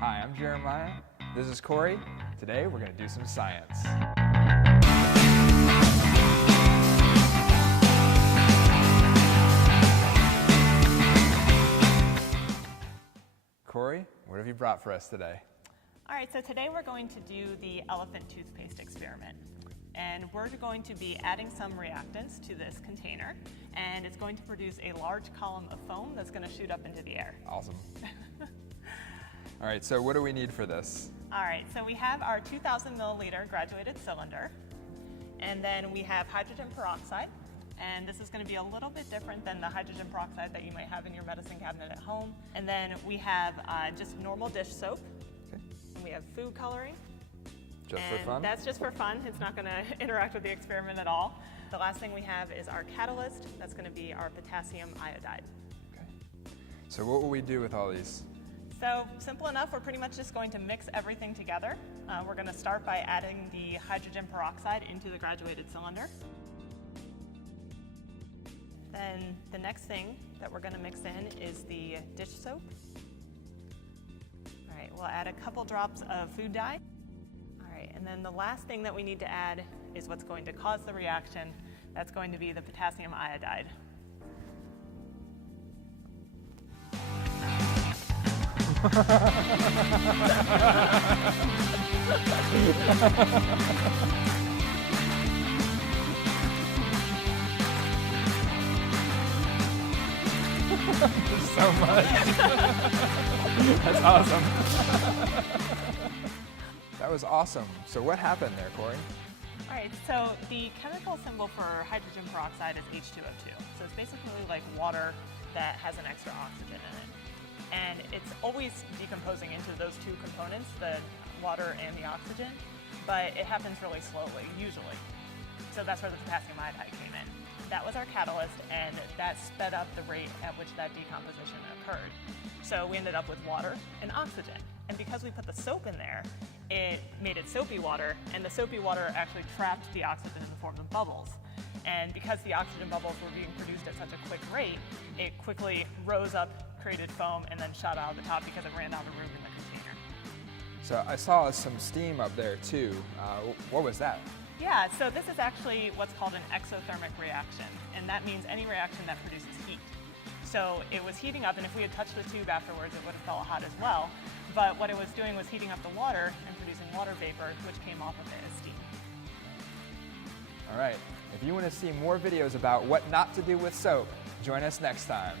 Hi, I'm Jeremiah. This is Corey. Today we're going to do some science. Corey, what have you brought for us today? All right, so today we're going to do the elephant toothpaste experiment. And we're going to be adding some reactants to this container, and it's going to produce a large column of foam that's going to shoot up into the air. Awesome. All right, so what do we need for this? All right, so we have our 2,000 milliliter graduated cylinder, and then we have hydrogen peroxide, and this is going to be a little bit different than the hydrogen peroxide that you might have in your medicine cabinet at home. And then we have just normal dish soap, Okay. and we have food coloring. Just and for fun? That's just for fun. It's not going to interact with the experiment at all. The last thing we have is our catalyst. That's going to be our potassium iodide. Okay. So what will we do with all these? So simple enough, we're pretty much just going to mix everything together. We're going to start by adding the hydrogen peroxide into the graduated cylinder. Then the next thing that we're going to mix in is the dish soap. All right, we'll add a couple drops of food dye. And then the last thing that we need to add is what's going to cause the reaction. That's going to be the potassium iodide. So much. That's awesome. That was awesome. So what happened there, Corey? All right, so the chemical symbol for hydrogen peroxide is H2O2. So it's basically like water that has an extra oxygen in it. And it's always decomposing into those two components, the water and the oxygen, but it happens really slowly, usually. So that's where the potassium iodide came in. That was our catalyst, and that sped up the rate at which that decomposition occurred. So we ended up with water and oxygen. And because we put the soap in there, it made it soapy water, and the soapy water actually trapped the oxygen in the form of bubbles. And because the oxygen bubbles were being produced at such a quick rate, it quickly rose up, created foam, and then shot out of the top because it ran out of room in the container. So I saw some steam up there too. What was that? Yeah, so this is actually what's called an exothermic reaction, and that means any reaction that produces heat. So it was heating up, and if we had touched the tube afterwards, it would have felt hot as well. But what it was doing was heating up the water and producing water vapor, which came off of it as steam. All right, if you want to see more videos about what not to do with soap, join us next time.